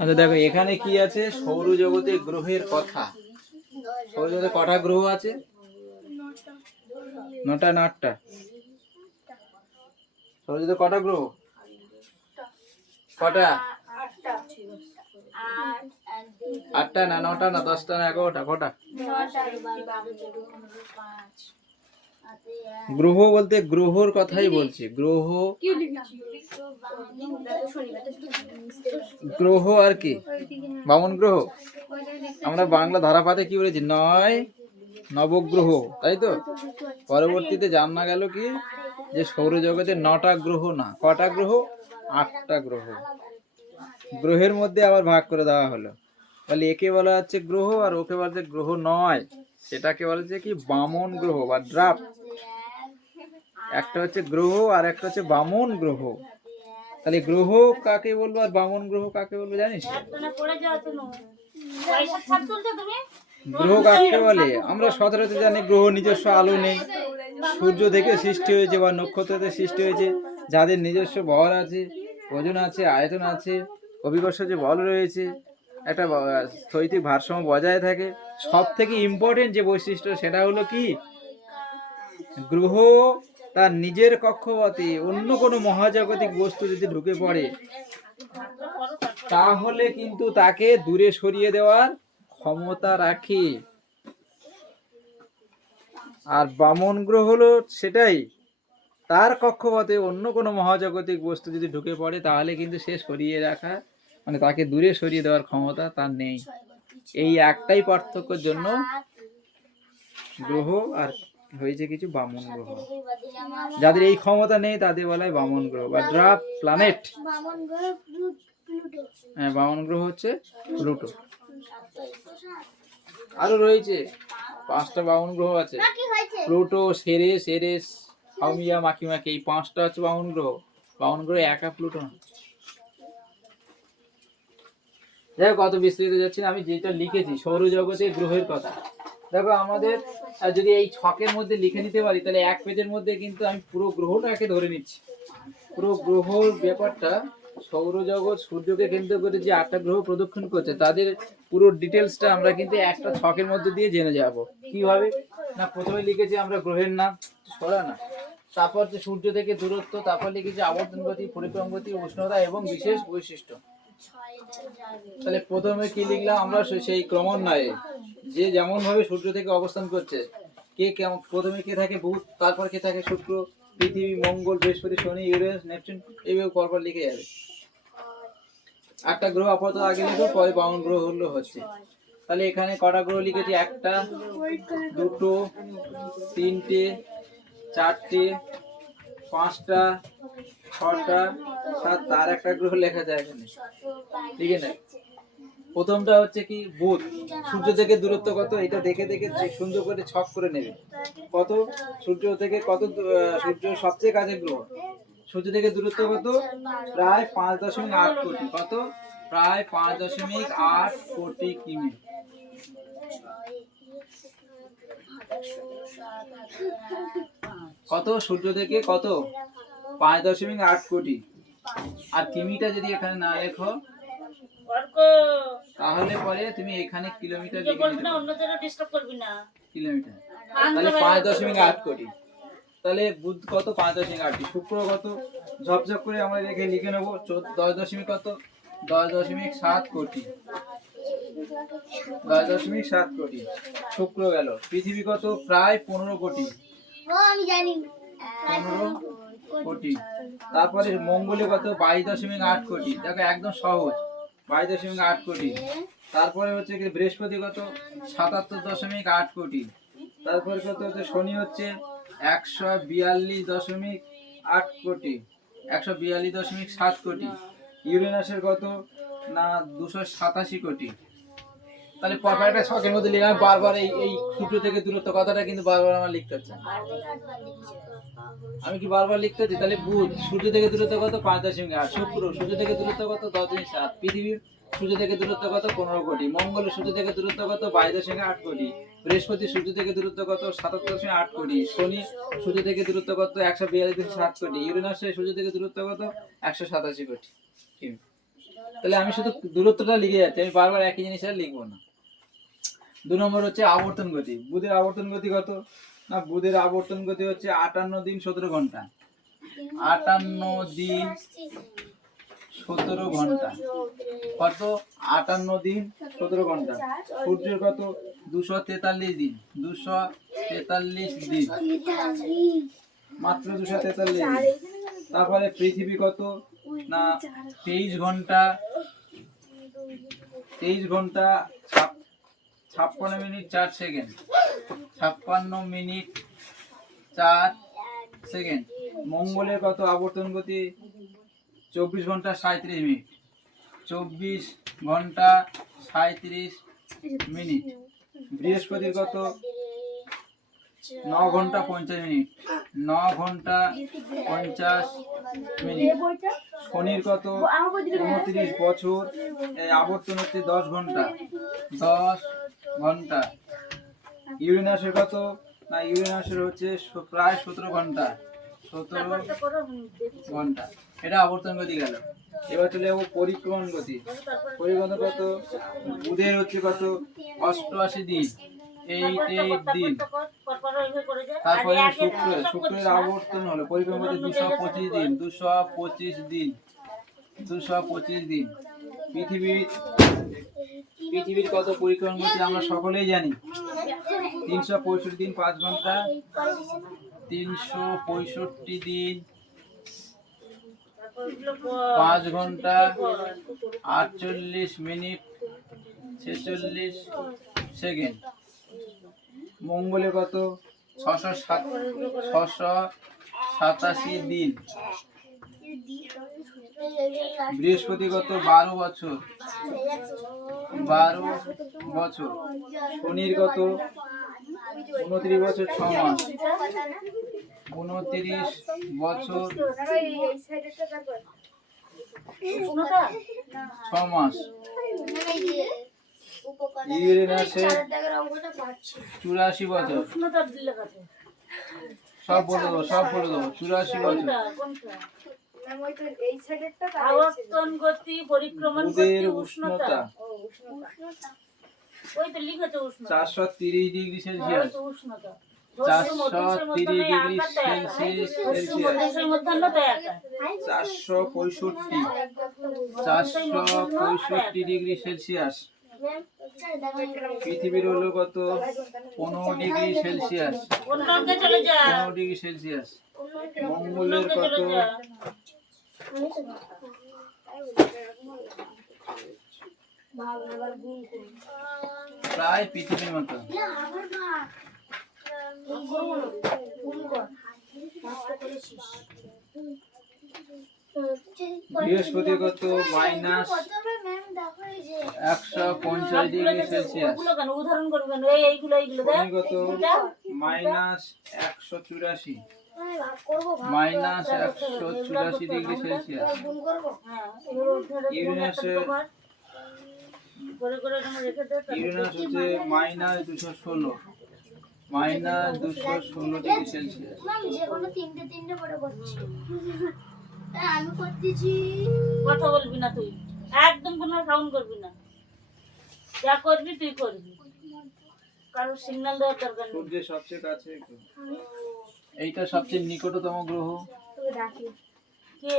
আচ্ছা দেখো এখানে কি আছে, সৌরজগতে গ্রহের কথা। সৌরজগতে কটা গ্রহ আছে? 9টা না 8টা? সৌরজগতে কটা গ্রহ? কটা? 8টা না 9টা না 10টা না 11টা? কটা গ্রহ? বলতে গ্রহর কথাই বলছি। গ্রহ গ্রহ আর কি, বামন গ্রহ। আমরা বাংলা ধারাপাতে কি বলেছি, 9 নবগ্রহ, তাই তো? পরবর্তীতে জানা গেল কি যে সৌরজগতে 9টা গ্রহ না, কটা গ্রহ? 8টা গ্রহ। গ্রহের মধ্যে আবার ভাগ করে দেওয়া হলো। তাহলে একে বলা হচ্ছে গ্রহ, আর ওকে বলা হচ্ছে গ্রহ নয়, সেটাকে বলা হচ্ছে কি বামন গ্রহ বা ড্রাফট। একটা হচ্ছে গ্রহ আর একটা হচ্ছে বামন গ্রহ। তাহলে গ্রহ কাকে বলবো আর বামন গ্রহ কাকে বলবো জানিস? গ্রহ কাকে বলে আমরা সচরাচর জানি, গ্রহ নিজস্ব আলো নেই, সূর্য থেকে সৃষ্টি হয়েছে বা নক্ষত্র থেকে সৃষ্টি হয়েছে, যাদের নিজস্ব ভর আছে, ওজন আছে, আয়তন আছে, অভিকর্ষ যে বল রয়েছে, একটা স্থৈতিক ভারসাম্য বজায় থাকে। সব থেকে ইম্পর্টেন্ট যে বৈশিষ্ট্য সেটা হলো কি, গ্রহ তার নিজের কক্ষপথে অন্য কোনো মহাজাগতিক বস্তু যদি ঢুকে পড়ে তাহলে কিন্তু তাকে দূরে সরিয়ে দেওয়ার ক্ষমতা রাখে। আর বামন গ্রহ হলো সেটাই, তার কক্ষপথে অন্য কোনো মহাজাগতিক বস্তু যদি ঢুকে পড়ে তাহলে কিন্তু সে সরিয়ে রাখা, মানে তাকে দূরে সরিয়ে দেওয়ার ক্ষমতা তার নেই। এই একটাই পার্থক্যের জন্য গ্রহ আর হয়েছে কিছু বামন গ্রহ। যাদের এই ক্ষমতা নেই তাদের বলা হয় বামন গ্রহ বা ড্রাফট প্ল্যানেট। হ্যাঁ, বামন গ্রহ হচ্ছে প্লুটো। আরো রয়েছে 5টা বামন গ্রহ আছে, প্লুটো, সেরেস, এরেস, হাউমিয়া, মাকিমাকি, এই 5টা হচ্ছে বামন গ্রহ। বামন গ্রহ একা প্লুটো না। যাই হোক, কত বিস্তৃত যাচ্ছি না, আমি যেটা লিখেছি সৌরজগতের গ্রহের কথা। দেখো আমাদের যদি এই ছকের মধ্যে লিখে নিতে পারি তাহলে এক পেজের মধ্যে কিন্তু আমি পুরো গ্রহটাকে ধরে নিচ্ছি। পুরো গ্রহর ব্যাপারটা, সৌরজগৎ সূর্যকে কেন্দ্র করে যে 8টা গ্রহ প্রদক্ষিণ করছে তাদের পুরো ডিটেলসটা আমরা কিন্তু একটা ছকের মধ্যে দিয়ে জেনে যাব। কিভাবে না, প্রথমে লিখেছি আমরা গ্রহের নাম, সরা না, তারপর হচ্ছে সূর্য থেকে দূরত্ব, তারপর লিখেছি আবর্তন গতি, পরিক্রমণ গতি, উষ্ণতা এবং বিশেষ বৈশিষ্ট্য। তাহলে প্রথমে কি লিখলাম আমরা, সেই ক্রমান্বয়ে যে যেমন ভাবে সূর্য থেকে অবস্থান করছে, কে কেমন, প্রথমে কে থাকে বুধ, তারপর কে থাকে শুক্র, পৃথিবী, মঙ্গল, বৃহস্পতি, শনি, ইউরেনাস, নেপচুন, এইভাবে পরপর লিখে যাবে। 8টা গ্রহ আপাতত আগে লিখো, পরে বামন গ্রহ হলো হচ্ছে। তাহলে এখানে কটা গ্রহ লিখেছি? 1টা, 2টো, 3টে, 4টে, 5টা, 6টা, 7টা, আর একটা গ্রহ লেখা যায় এখানে, ঠিক আছে? প্রথমটা হচ্ছে কি বুধ। সূর্য থেকে দূরত্ব কত এটা দেখে দেখে সুন্দর করে ছক করে নেবে। কত সূর্য থেকে কত, সূর্য সবচেয়ে কাছের গ্রহ, সূর্য থেকে দূরত্ব কত? প্রায় 5.8 কোটি। কত? প্রায় 5.8 কোটি কিমি। কত? সূর্য থেকে কত? 5.8 কোটি। আর কিমিটা যদি এখানে না লেখো তাহলে পরে তুমি এখানে কিলোমিটার লিখে দিতে পারো। কিলোমিটার, তাহলে 5.8 কোটি। তাহলে বুধ কত? 5.8 কোটি। শুক্র কত? ঝপঝপ করে আমরা লিখে নেবো 10 কত? 10.7 কোটি। 10.7 কোটি শুক্র গেল। পৃথিবী কত? প্রায় 15 কোটি। 15 কোটি। তারপরে মঙ্গলে কত? 22.8 কোটি। দেখো একদম সহজ, 22.8 কোটি। তারপরে হচ্ছে কি বৃহস্পতি কত? 77.8 কোটি। তারপরে কত হচ্ছে শনি? হচ্ছে 142.8 কোটি, 142.7 কোটি। ইউরেনাসের কত? না 287 কোটি। তাহলে পরপর একটা ছকের মধ্যে লিখলাম। বারবার এই সূর্য থেকে দূরত্ব কথাটা কিন্তু বারবার আমার লিখতে হচ্ছে। আমি কি বারবার লিখতে হচ্ছে? তাহলে বুধ সূর্য থেকে দূরত্ব কত? 5.8। শুক্র সূর্য থেকে দূরত্ব কত? 10.7। পৃথিবী সূর্য থেকে দূরত্ব কত? 15 কোটি। মঙ্গল সূর্য থেকে দূরত্ব কত? 22.8 কোটি। বৃহস্পতি সূর্য থেকে দূরত্ব কত? 77.8 কোটি। শনি সূর্য থেকে দূরত্ব কত? 142.7 কোটি। ইউরেনাস সূর্য থেকে দূরত্ব কত? 187 কোটি। তাহলে আমি শুধু দূরত্বটা লিখে যাচ্ছি, আমি বারবার একই জিনিস আর লিখবো না। 2 নম্বর হচ্ছে আবর্তন গতি। বুধের আবর্তন গতি কত? না, বুধের আবর্তন গতি হচ্ছে 58 দিন 17 ঘন্টা। 58 দিন 17 ঘন্টা কত? 58 দিন 17 ঘন্টা। সূর্যের কত? 243 দিন। 243 দিন, মাত্র 243 দিন। তারপরে পৃথিবী কত? না 23 ঘন্টা 56 মিনিট 4 সেকেন্ড। 56 minute 4 second. মঙ্গলের কত আবর্তন গতি? 24 ঘন্টা 37 মিনিট। 24 ঘন্টা 37 মিনিট। বৃহস্পতির কত? 9 ঘন্টা 50 মিনিট। 9 ঘন্টা 50 মিনিট। শনির কত? 29 বছর। এই আবর্তন হচ্ছে 10 ঘন্টা। 10 ঘন্টা। ইউরেনাসের কত? না, ইউরেনাসের হচ্ছে প্রায় 17 ঘন্টা। 17 ঘন্টা। এটা আবর্তন গতি গেল। এবার চলে যাবো পরিক্রমণ গতি। পরিক্রমণ কত? বুধের হচ্ছে কত? 88 দিন, 88 দিন। তারপরে শুক্রের আবর্তন হলো পরিক্রমণ গতি 225 দিন। 225 দিন। 225 দিন। পৃথিবীর কত পরিক্রমণ গতি আমরা সকলেই জানি? 365 দিন 5 ঘন্টা। 365 দিন 5 ঘন্টা 48 মিনিট 46 সেকেন্ড। মঙ্গলে কত? 687 দিন। বৃহস্পতি কত? 12 বছর। 12 বছর। শনির কত? 29 বছর 6 মাস। 29 বছর 6 মাস। ইউরেনাসের 84 বছর। সব বলে দেবো 84 বছর। আবর্তন গতি, পরিক্রমণ গতি, উষ্ণতা। ওই তো লিখেছে উষ্ণতা। 430 degree Celsius. 430 degree Celsius. 465 degree Celsius. পৃথিবীর হলো কত? 15 ডিগ্রি সেলসিয়াস। 15 degree Celsius. মঙ্গলের কত? প্রায় পৃথিবীর মতো। বৃহস্পতি কত? Minus 150 degree Celsius. উদাহরণ করবেন এইগুলো শনি কত? মাইনাস 184। Minus 184 degree Celsius. ইউরেনাসের হচ্ছে মাইনাস 216। Minus 216 degree Celsius. আমি করতেছি। কথা বলবি না তুই, একদম কোনো সাউন্ড করবি না। যা করবি তুই করবি, কারো সিগন্যাল দেওয়ার দরকার নেই। সূর্যের সবচেয়ে কাছে এইটা সবচেয়ে নিকটতম গ্রহ। কে?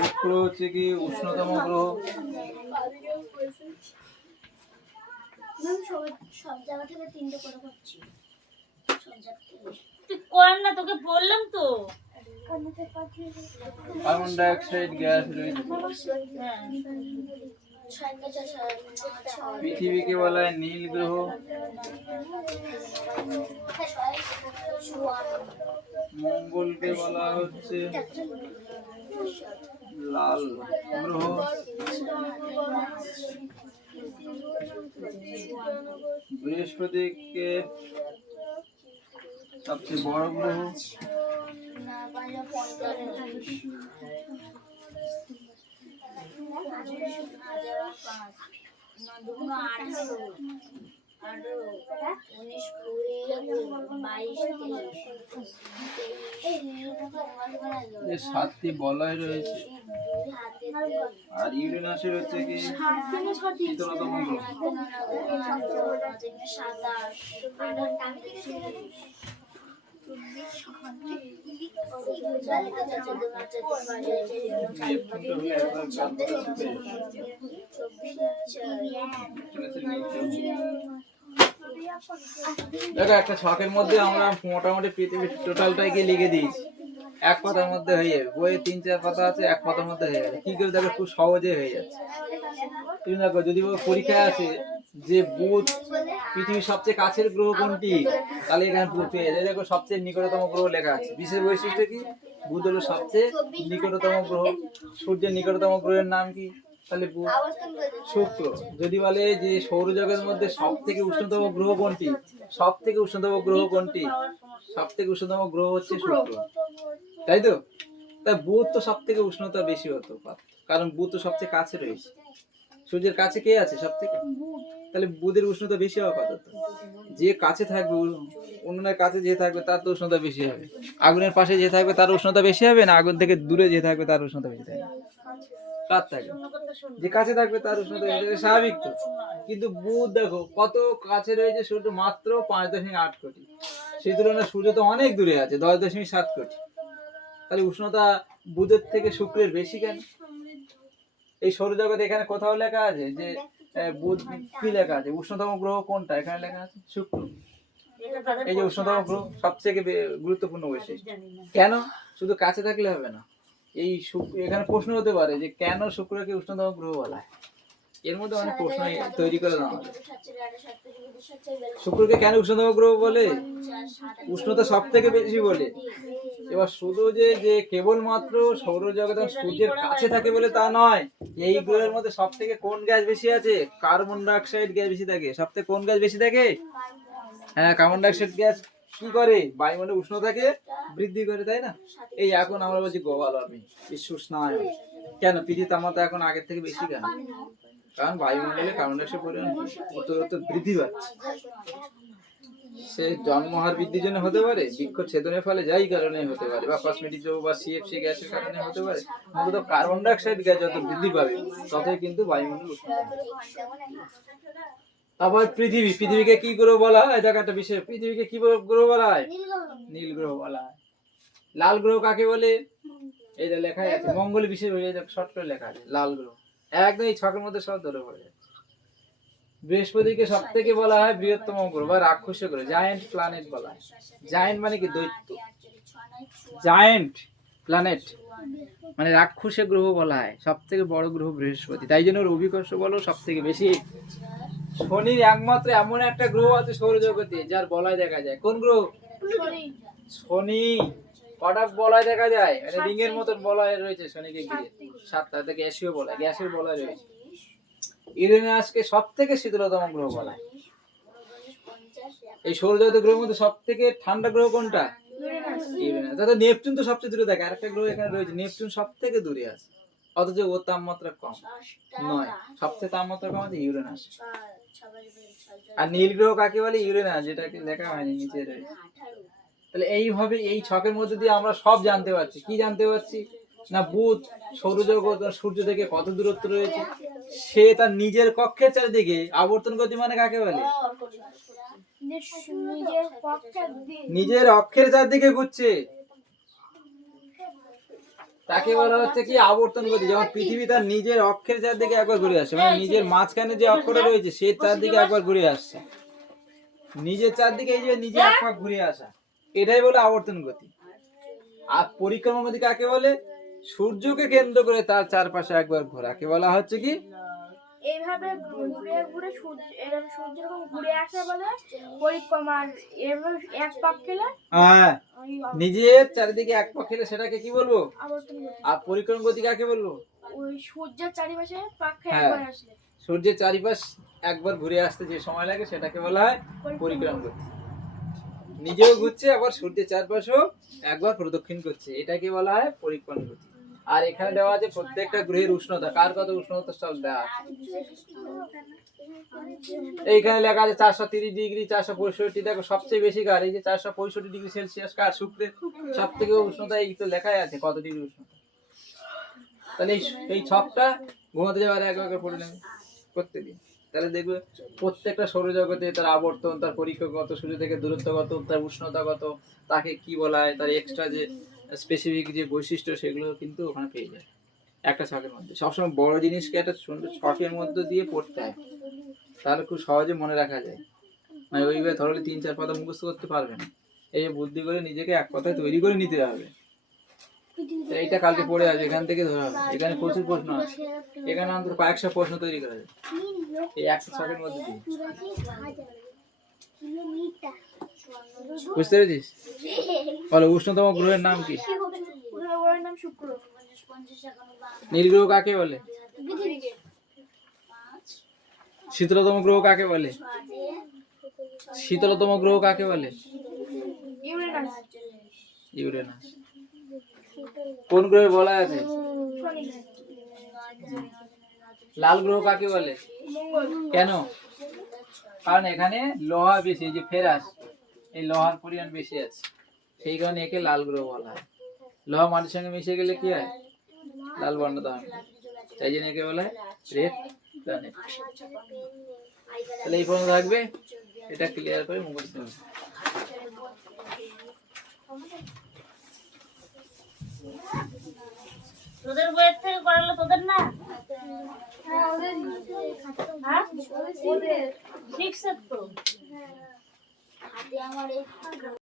শুক্র হচ্ছে কি উষ্ণতম গ্রহ। সব জায়গা থেকে 3টে করে করছি। তুই কর না, তোকে বললাম তো। কার্বন ডাই অক্সাইড গ্যাস রয়েছে। পৃথিবীকে বলা হয় নীল গ্রহ। মঙ্গলকে বলা হচ্ছে লাল গ্রহ। বৃহস্পতিকে সবচেয়ে বড় গ্রহ। সাতটি বলয় রয়েছে, আর ইউরেনাসের হচ্ছে কি শীতলতম গ্রহ। দেখো একটা ছকের মধ্যে আমরা মোটামুটি পৃথিবীর টোটালটাকে লিখে দিয়েছি, এক পাতার মধ্যে হয়ে যাবে। বইয়ে 3-4 পাতা আছে, এক পাতার মধ্যে হয়ে যাবে। কি করে দেখো, খুব সহজে হয়ে যাচ্ছে। তুমি দেখো যদি পরীক্ষায় আছে যে বুধ পৃথিবীর সবচেয়ে কাছের গ্রহ কোনটি, তাহলে এখানে পেয়ে যায়। দেখো সবচেয়ে নিকটতম গ্রহ লেখা আছে। বিশেষ বৈশিষ্ট্য কি, বুধ হলো সবচেয়ে নিকটতম গ্রহ। সূর্যের নিকটতম গ্রহের নাম কি, তাহলে বুধ। শুক্র। যদি বলে যে সৌরজগতের মধ্যে সব থেকে উষ্ণতম গ্রহ কোনটি, সব থেকে উষ্ণতম গ্রহ কোনটি, সব থেকে উষ্ণতম গ্রহ হচ্ছে শুক্র, তাই তো। তা বুধ তো সব থেকে উষ্ণতা বেশি হতো, কারণ বুধ তো সবচেয়ে কাছে রয়েছে। সূর্যের কাছে কে আছে সব থেকে, তাহলে বুধের উষ্ণতা বেশি হওয়ার কথা। তো যে কাছে থাকবে, উনুনের কাছে যে থাকবে তার তো উষ্ণতা বেশি হবে। আগুনের পাশে যে থাকবে তার উষ্ণতা বেশি হবে না, আগুন থেকে দূরে যে থাকবে তার উষ্ণতা বেশি থাকবে? কার থাকবে? যে কাছে থাকবে তার উষ্ণতা বেশি থাকবে, স্বাভাবিক তো। কিন্তু বুধ দেখো কত কাছে রয়েছে, সূর্য মাত্র 5.8 কোটি। সেই তুলনায় সূর্য তো অনেক দূরে আছে, 10.7 কোটি। তাহলে উষ্ণতা বুধের থেকে শুক্রের বেশি কেন? এই সৌরজগতে এখানে কোথাও লেখা আছে যে বুধ কি লেখা আছে, উষ্ণতম গ্রহ কোনটা, এখানে লেখা আছে শুক্র। এই যে উষ্ণতম গ্রহ সবথেকে গুরুত্বপূর্ণ বৈশিষ্ট্য। কেন? শুধু কাছে থাকলে হবে না। এই এখানে প্রশ্ন হতে পারে যে কেন শুক্রকে উষ্ণতম গ্রহ বলা হয়। এর মধ্যে অনেক প্রশ্ন তৈরি করে দেওয়া হবে। শুক্রকে কেন উষ্ণতম গ্রহ বলে? উষ্ণতা সব থেকে বেশি বলে। এবার শুধু যে কেবলমাত্র সৌরজগৎ সূর্যের কাছে থাকে বলে তা নয়, এই গ্রহের মধ্যে সব থেকে কোন গ্যাস বেশি আছে? কার্বন ডাইঅক্সাইড গ্যাস বেশি থাকে। সব থেকে কোন গ্যাস বেশি থাকে? হ্যাঁ, কার্বন ডাইঅক্সাইড গ্যাস কি করে? বায়ুমণ্ডলের উষ্ণতাকে বৃদ্ধি করে, তাই না? এই এখন আমরা বলছি গ্লোবাল ওয়ার্মিং, বিশ্ব উষ্ণায়ন। কেন পৃথিবীর তাপমাত্রা এখন আগের থেকে বেশি কেন? কারণ বায়ুমণ্ডলে কার্বন ডাইঅক্সাইড পরিমাণ উত্তরোত্তর বৃদ্ধি পাচ্ছে। সে জন্মহার বৃদ্ধির জন্য হতে পারে, বৃক্ষচ্ছেদনের ফলে যাই কারণে হতে পারে, বা কসমেটিক দ্রব্য বা সিএফসি গ্যাসের কারণে হতে পারে। মূলত কার্বন ডাইঅক্সাইড গ্যাস যত বৃদ্ধি পাবে ততই কিন্তু বায়ুমণ্ডল উষ্ণ হবে। তারপর পৃথিবীকে কি গ্রহ বলা হয়? দেখো একটা বিষয়, পৃথিবীকে কি গ্রহ বলা হয়? নীল গ্রহ বলা হয়। লাল গ্রহ কাকে বলে? এই যে লেখা আছে, মঙ্গল বিশেষ শর্ট করে লেখা আছে লাল গ্রহ। একদম এই ছকের মধ্যে সব ধরে পড়ে যাচ্ছে। বৃহস্পতিকে সব থেকে বলা হয় বৃহত্তম গ্রহ বা রাক্ষস গ্রহ, জায়ান্ট প্ল্যানেট বলা হয়। জায়ান্ট মানে কি? দৈত্য। জায়ান্ট প্ল্যানেট মানে রাক্ষসে গ্রহ বলা হয়। সব থেকে বড় গ্রহ বৃহস্পতি, তাই জন্য ওর অভিকর্ষ বলো সব থেকে বেশি। শনির একমাত্র এমন একটা গ্রহ আছে সৌরজগতে যার বলয় দেখা যায়। কোন গ্রহ? শনি। কটা বলয় দেখা যায়? মানে রিং এর মতন বলয় রয়েছে শনিকে ঘিরে, 7টা। গ্যাসীয় বলয়, গ্যাসের বলয় রয়েছে। ইউরেনাসকে সব থেকে শীতলতম গ্রহ বলা হয়। এই সৌরজগতের গ্রহের মধ্যে সব থেকে ঠান্ডা গ্রহ কোনটা? ইউরেনাস। তাতে নেপচুন তো সবচেয়ে দূরে থাকে। আরেকটা গ্রহ এখানে রয়েছে, নেপচুন সব থেকে দূরে আছে, অথচ ওর তাপমাত্রা কম নয়। সবচেয়ে তাপমাত্রা কম আছে ইউরেনাস। আর নীল গ্রহ কাকে বলে? ইউরেনাস, যেটাকে লেখা হয়নি নিচে রয়েছে। তাহলে এইভাবে এই ছকের মধ্যে দিয়ে আমরা সব জানতে পারছি। কি জানতে পারছি না, বুধ সৌরজগৎ সূর্য থেকে কত দূরত্ব রয়েছে, সে তার নিজের কক্ষের চারিদিকে আবর্তন গতি মানে কাকে বলে? নিজের অক্ষের চারদিকে ঘুরছে, তাকে বলা হচ্ছে কি? আবর্তন গতি। যেমন পৃথিবী তার নিজের অক্ষের চারদিকে একবার ঘুরে আসছে, মানে নিজের মাঝখানে যে অক্ষটা রয়েছে সে চারদিকে একবার ঘুরে আসছে। নিজের চারদিকে এই যে নিজে একবার ঘুরে আসা, এটাই বলে আবর্তন গতি। আর পরিক্রমা গতি কাকে বলে? সূর্যকে কেন্দ্র করে তার চারপাশে একবার ঘোরাকে বলা হচ্ছে কি? এইভাবে ঘুরে ঘুরে সূর্য যখন ঘুরে আসে বলে পরিক্রমা। এভাবে এক পাক খেলে, হ্যাঁ, নিজের চারিদিকে এক পাক খেলে সেটাকে কি বলবো? আবর্তন গতি। আর পরিক্রমা গতি কাকে বলবো? ওই সূর্যের চারিপাশে পাক খেয়ে হ্যাঁ, একবার আসলে সূর্যের চারিপাশ একবার ঘুরে আসতে যে সময় লাগে সেটাকে বলা হয় পরিক্রমা গতি। নিজেও ঘুরছে, আবার সূর্যের চারপাশেও একবার প্রদক্ষিণ করছে, এটাকে বলা হয় পরিক্রমা গতি। আর এখানে দেওয়া আছে প্রত্যেকটা গ্রহের উষ্ণতা, কার কত উষ্ণতা সব দেওয়া আছে। এইখানে লেখা আছে 430 ডিগ্রি, 465, দেখো সবচেয়ে বেশি কার, এই যে 465 ডিগ্রি সেলসিয়াস কার, শুক্রের। সব থেকে উষ্ণতা এই তো লেখাই আছে কত ডিগ্রি উষ্ণতা। তাহলে এই ছকটা ঘুমাতে যাওয়ার আগে আগে পড়ে নেবে প্রত্যেকদিন। তাহলে দেখবে প্রত্যেকটা সৌরজগতে তার আবর্তন, তার পরিক্ষ কত, সূর্য থেকে দূরত্ব কত, তার উষ্ণতা কত, তাকে কি বলা হয়, তার এক্সট্রা যে স্পেসিফিক যে বৈশিষ্ট্য সেগুলো কিন্তু ওখানে পেয়ে যায় একটা ছকের মধ্যে। সবসময় বড় জিনিসকে একটা সুন্দর ছকের মধ্যে দিয়ে পড়তে হয়, তাহলে খুব সহজে মনে রাখা যায়। মানে ওইভাবে ধরলে 3-4 পাতা মুখস্থ করতে পারবে না, এই বুদ্ধি করে নিজেকে এক কথায় তৈরি করে নিতে হবে। এইটা কালকে পড়ে আসবে, এখান থেকে ধরা হবে। এখানে প্রচুর প্রশ্ন আছে, এখানে অন্তত কয়েকশো প্রশ্ন তৈরি করা যায় এই 106 এর মধ্যে দিয়ে। বুঝতে পেরেছিস? বলো উষ্ণতম গ্রহের নাম কি? গ্রহের নাম শুক্র। নীল গ্রহ কাকে বলে? শীতলতম গ্রহ কাকে বলে? শীতলতম গ্রহ কাকে বলে? ইউরেনাস। ইউরেনাস। কোন গ্রহে বলা আছে? শনি। লাল গ্রহ কাকে বলে? মঙ্গল। কেন? কারণ এখানে লোহা বেশি, এই যে ফেরাস, এই লোহার পরিমাণ বেশি আছে, সেই কারণে একে লাল গ্রহ বলা হয়। লোহা মাটির সঙ্গে মিশে গেলে কি হয়? লাল বর্ণ ধারণ করে, তাই জন্য একে বলা হয় রেড প্ল্যানেট। তাহলে এই পর্যন্ত থাকবে, এটা ক্লিয়ার করে মুখস্থ হবে। তোদের বইয়ের থেকে করালো তোদের না? হ্যাঁ ওদের হ্যাঁ ওদের শিখছে তো। হাতে আমার এই